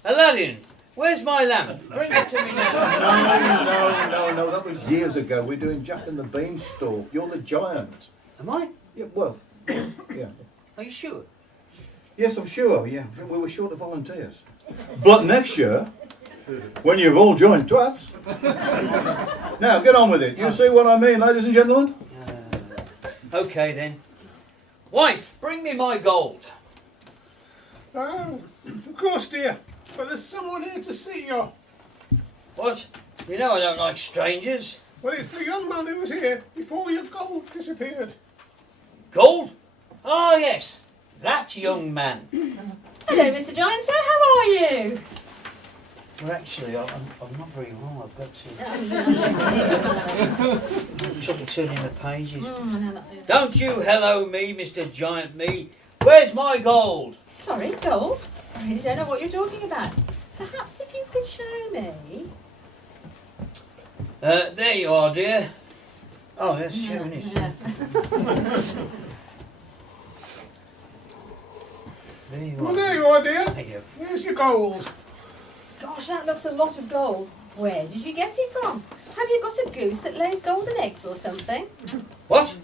Aladdin, where's my lamp? Bring it to me now. No, that was years ago. We're doing Jack and the Beanstalk. You're the giant. Am I? Yeah, well, yeah. Are you sure? Yes, I'm sure, yeah. We were short of volunteers. But next year, when you've all joined twats. Now, get on with it. You see what I mean, ladies and gentlemen? Okay, then. Wife, bring me my gold. Oh, of course, dear. But there's someone here to see you. What? You know I don't like strangers. Well, it's the young man who was here before your gold disappeared. Gold? Oh, yes. That young man. Hello, Mr. Giant, sir. How are you? Well, actually, I'm not very well. I've got to... trouble turning the pages. Don't you hello me, Mr. Giant me. Where's my gold? Sorry, gold? I really don't know what you're talking about. Perhaps if you could show me. There you are, dear. Oh, that's showing it. There you are. Well, there you are, dear. Thank you. Here's your gold. Gosh, that looks a lot of gold. Where did you get it from? Have you got a goose that lays golden eggs or something? What?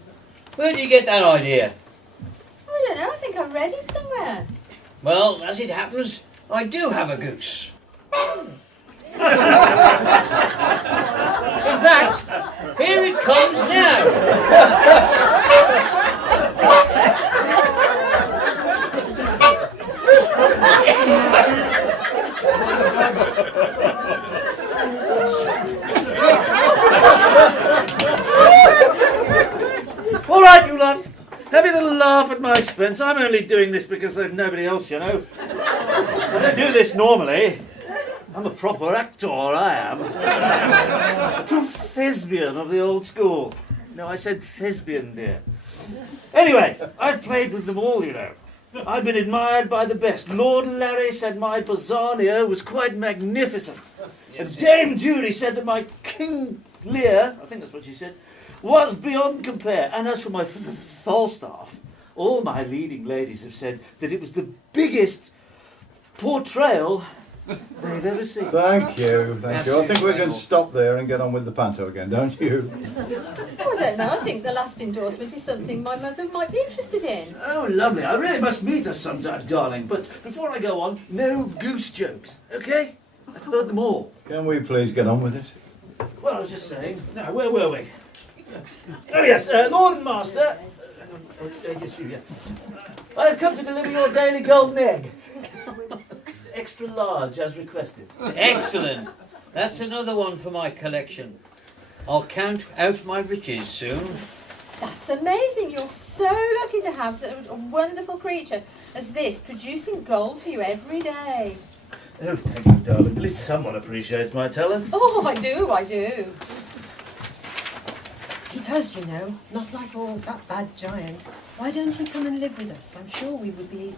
Where did you get that idea? I don't know, I think I read it somewhere. Well, as it happens, I do have a goose. In fact, here it comes now. All right, you lot. Have a little laugh at my expense. I'm only doing this because there's nobody else, you know. I don't do this normally. I'm a proper actor, I am. A true thespian of the old school. No, I said thespian, dear. Anyway, I've played with them all, you know. I've been admired by the best. Lord Larry said my Bassanio was quite magnificent. And Dame Judy said that my King Lear, I think that's what she said, was beyond compare. And as for my Falstaff, all my leading ladies have said that it was the biggest portrayal they've ever seen. Thank you. I think we can stop there and get on with the panto again, don't you? Oh, I don't know. I think the last endorsement is something my mother might be interested in. Oh, lovely. I really must meet her sometime, darling. But before I go on, no goose jokes, okay? I've heard them all. Can we please get on with it? Well, I was just saying. Now, where were we? Oh, yes, Lord and Master. Yes, you, yeah. I have come to deliver your daily golden egg. Extra large, as requested. Excellent. That's another one for my collection. I'll count out my riches soon. That's amazing. You're so lucky to have such a wonderful creature as this producing gold for you every day. Oh, thank you, darling. At least someone appreciates my talents. Oh, I do. He does, you know, not like all that bad giant. Why don't you come and live with us? I'm sure we would be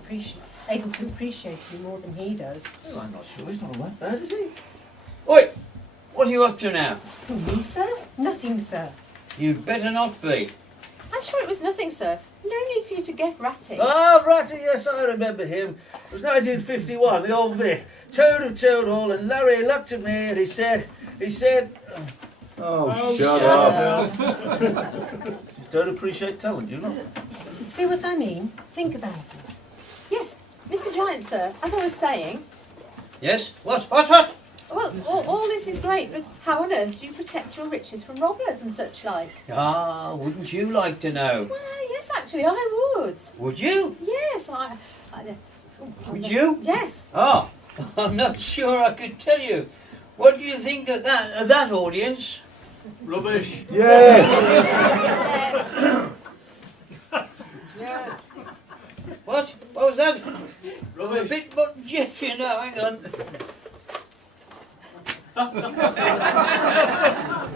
able to appreciate you more than he does. Oh, I'm not sure he's not all that bad, is he? Oi! What are you up to now? Me, sir? Nothing, sir. You'd better not be. I'm sure it was nothing, sir. No need for you to get ratty. Ah, Ratty, yes, I remember him. It was 1951, the old Vic. Toad of Toad Hall, and Larry looked at me and he said, Oh, shut up. you don't appreciate talent, you know? See what I mean? Think about it. Yes, Mr. Giant, sir, as I was saying, Yes? What? well, all this is great, but how on earth do you protect your riches from robbers and such like? Ah, wouldn't you like to know? Well, yes, actually, I would. Would you? Yes, Would you? Yes. Oh, I'm not sure I could tell you. What do you think of that audience? Rubbish. Yeah. Yes. What? What was that? Rubbish. A bit but Jeff, you know, hang on. Oh,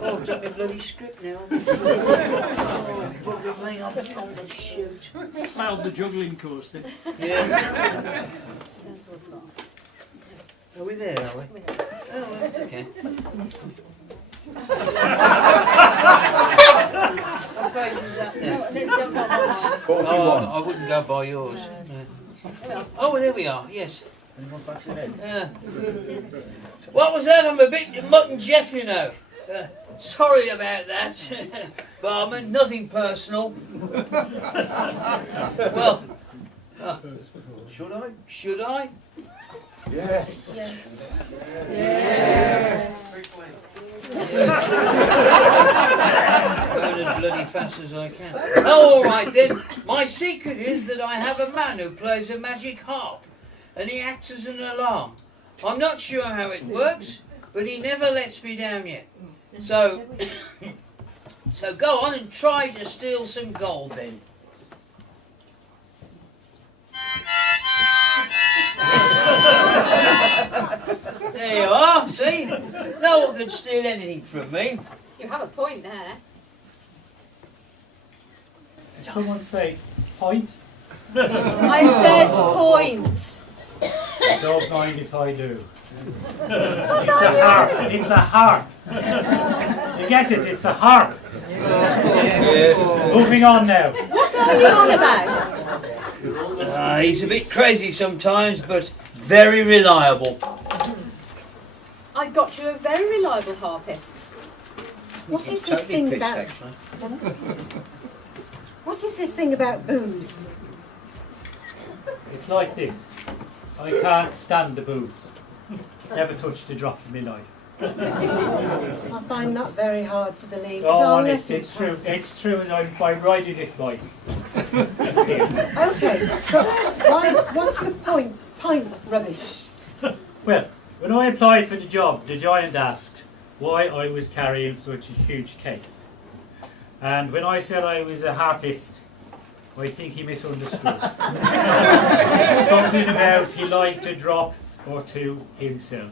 I've got my bloody script now. Oh, probably playing on the shoot. Failed the juggling course then. Yeah. Are we there, are we? Oh, okay. What page is that then? 41. Oh, I wouldn't go by yours. No. Oh, there we are, yes. What was that? I'm a bit mutton Jeff, you know. Sorry about that. Barman, nothing personal. Well, should I? Should I? Yeah. Burn as bloody fast as I can. Oh, all right then. My secret is that I have a man who plays a magic harp, and he acts as an alarm. I'm not sure how it works, but he never lets me down yet. So go on and try to steal some gold then. There you are, see? No one can steal anything from me. You have a point there. Did someone say point? I said point. Don't mind if I do. What It's are a you harp. on? It's a harp. You get it? It's a harp. Moving on now. What are you on about? He's a bit crazy sometimes, but very reliable. I got you a very reliable harpist. What is this Totally thing pissed, about? actually. What is this thing about booze? It's like this. I can't stand the booze. Never touched a drop in my life. I find that very hard to believe. but Oh, I'll honest, let it it's true. pass. It's true as I'm by riding this bike. Okay, so what's the point rubbish? Well, when I applied for the job, the giant asked why I was carrying such a huge case. And when I said I was a harpist, I think he misunderstood. Something about he liked a drop or two himself.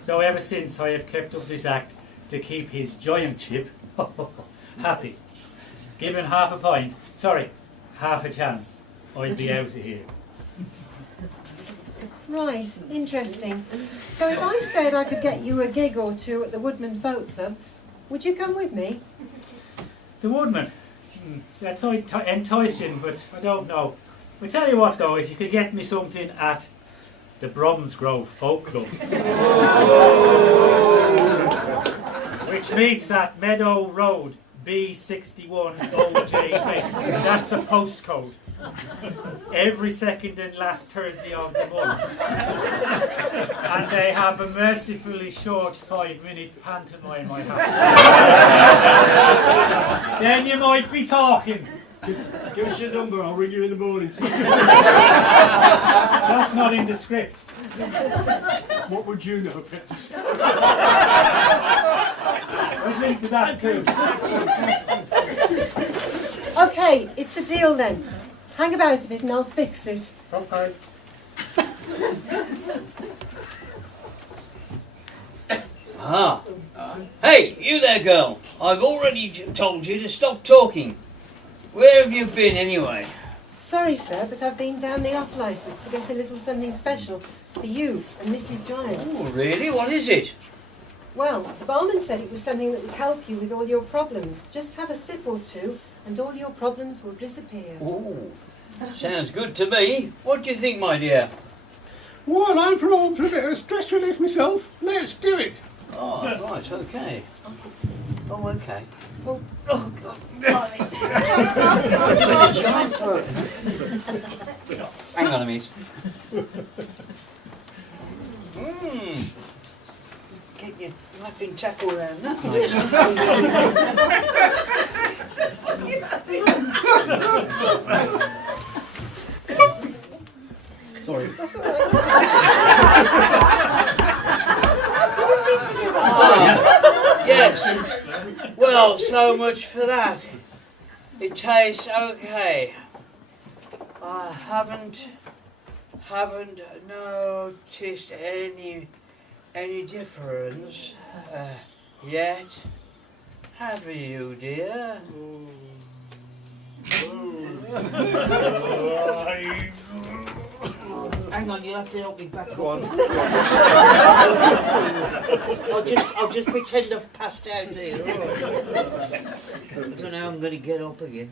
So ever since I have kept up this act to keep his giantship happy. Given half a chance, I'd be out of here. Right, interesting. So if I said I could get you a gig or two at the Woodman Folk Club, would you come with me? The Woodman, that's enticing, but I don't know. I tell you what though, if you could get me something at the Bromsgrove Folk Club, which meets at Meadow Road, B61OJJ. That's a postcode. Every second and last Thursday of the month. And they have a mercifully short 5-minute pantomime, I have. Then you might be talking. Give us your number, I'll ring you in the morning. That's not in the script. What would you know, Peter? I'll link to that too. Okay, it's a deal then. Hang about a bit and I'll fix it. Okay. Ah. Hey, you there, girl. I've already told you to stop talking. Where have you been, anyway? Sorry, sir, but I've been down the off licence to get a little something special for you and Mrs. Giant. Oh, really? What is it? Well, the barman said it was something that would help you with all your problems. Just have a sip or two and all your problems will disappear. Oh, sounds good to me. What do you think, my dear? Well, I'm from home for a bit of stress relief myself. Let's do it. Oh, right, okay. Oh, okay. Oh, Oh, God. I'm doing a giant throat. Hang on a minute. Get your laughing tackle around that Sorry. Yes. Well, so much for that. It tastes okay. I haven't noticed any difference yet. Have you, dear? Hang on, you'll have to help me back up. I'll just pretend I've passed out here. I don't know how I'm going to get up again.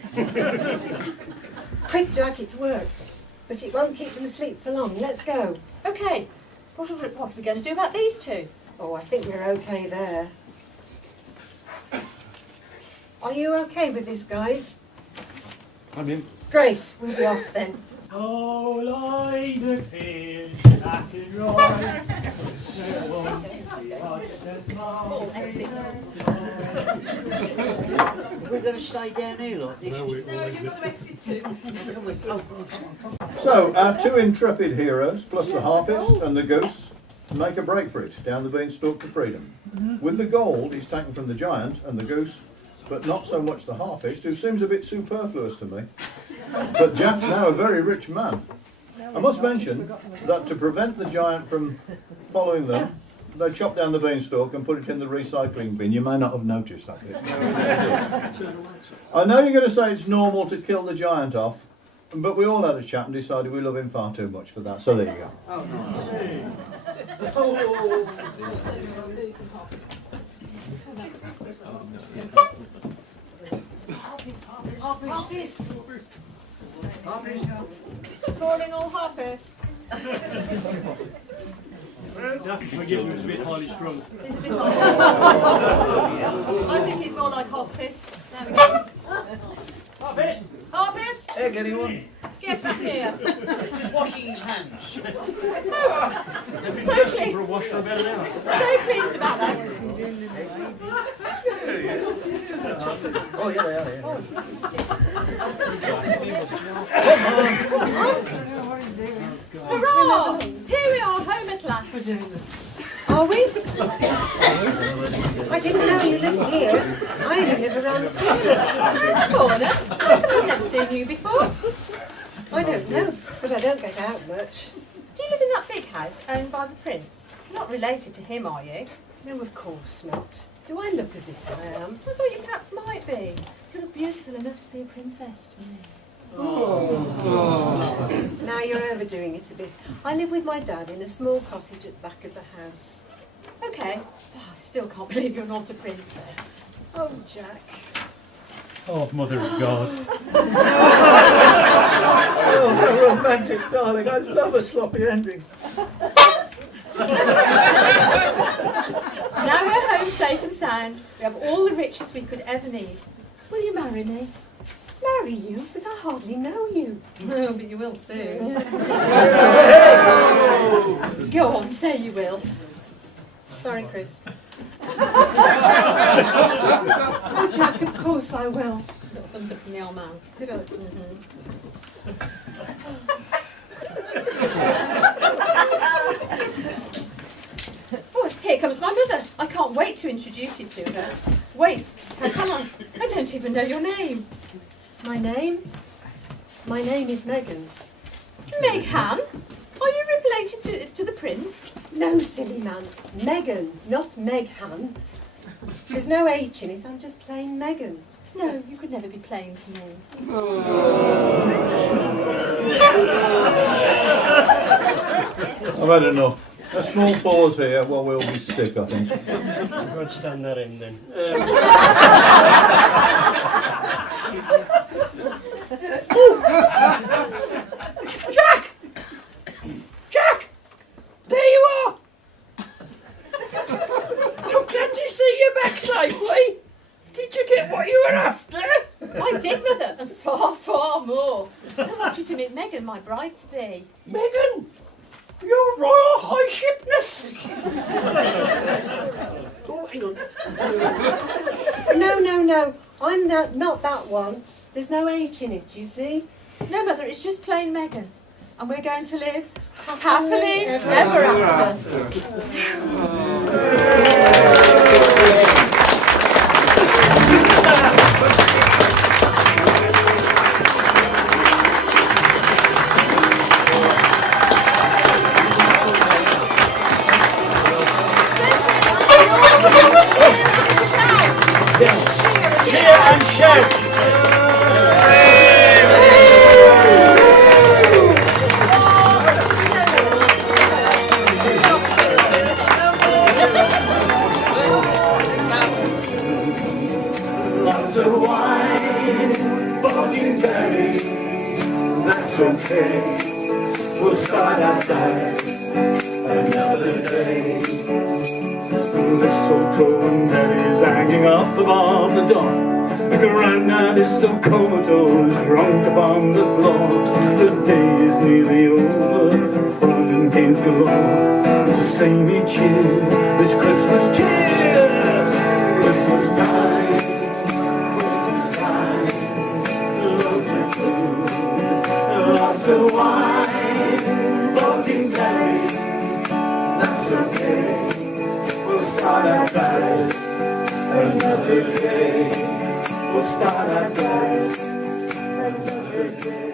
quick, Jack, it's worked. But it won't keep them asleep for long. Let's go. Okay, what are we going to do about these two? Oh, I think we're okay there. Are you okay with this, guys? I'm in. Great, we'll be off then. Oh, like the fish that is right. We're going to stay down here like this. No, you've got to exit too. So, our two intrepid heroes, plus the harpist and the goose, make a break for it down the Beanstalk to freedom. With the gold he's taken from the giant and the goose, but not so much the harpist, who seems a bit superfluous to me. But Jack's now a very rich man. I must mention that to prevent the giant from following them, they chopped down the beanstalk and put it in the recycling bin. You may not have noticed that bit. I know you're going to say it's normal to kill the giant off, but we all had a chat and decided we love him far too much for that. So there you go. Good morning, all harpists. Forgive me, it was a bit highly strung. He's a bit I think he's more like half-pissed. There we go. Harpist! Harpist! Hey, anyone? Get back here. Just washing his hands. So pleased. For a wash for about an hour. So pleased about that. Oh, yeah, they are, yeah. Hurrah! Here we are, home at last. Are we? I didn't know you lived here. I only live around the Corner. How come I've never seen you before? I don't know, but I don't get out much. Do you live in that big house owned by the prince? You're not related to him, are you? No, of course not. Do I look as if I am? I thought you perhaps might be. You look beautiful enough to be a princess to me. Now you're overdoing it a bit. I live with my dad in a small cottage at the back of the house. Okay. Oh, I still can't believe you're not a princess. Oh, Jack. Oh, Mother of God. Oh, how romantic, darling. I love a sloppy ending. Now we're home safe and sound. We have all the riches we could ever need. Will you marry me? Marry you? But I hardly know you. No, but you will soon. Go on, say you will. Sorry, Chris. Oh, Jack, of course I will. Got something from the old man. Did I? Oh, here comes my mother. I can't wait to introduce you to her. Wait, now come on. I don't even know your name. My name? My name is Megan. Meghan? Are you related to the prince? No, silly man. Megan, not Meghan. There's no H in it, I'm just plain Megan. No, you could never be plain to me. I've had enough. A small pause here while we'll be sick, I think. I'm going to stand that in then. Jack! Jack! There you are! I'm glad to see you back safely. Did you get what you were after? I did, Mother, and far, far more. I want you to meet Megan, my bride-to-be. Megan! Your Royal High Shipness! Oh, hang on. No. I'm not that one. There's no H in it, you see? No, Mother, it's just plain Megan. And we're going to live happily ever after. Cheer and shout! Lots of wine, bought-in berries, that's okay. We'll start outside another day. Mistletoe and berries hanging up above the door. The granddad is still comatose, drunk upon the floor. The day is nearly over, fun and games galore. It's the same each year, this Christmas cheer. Christmas time, loads of food, lots of wine, bought-in berries, that's okay. We'll start our ballad another day. We'll start our ballad another day.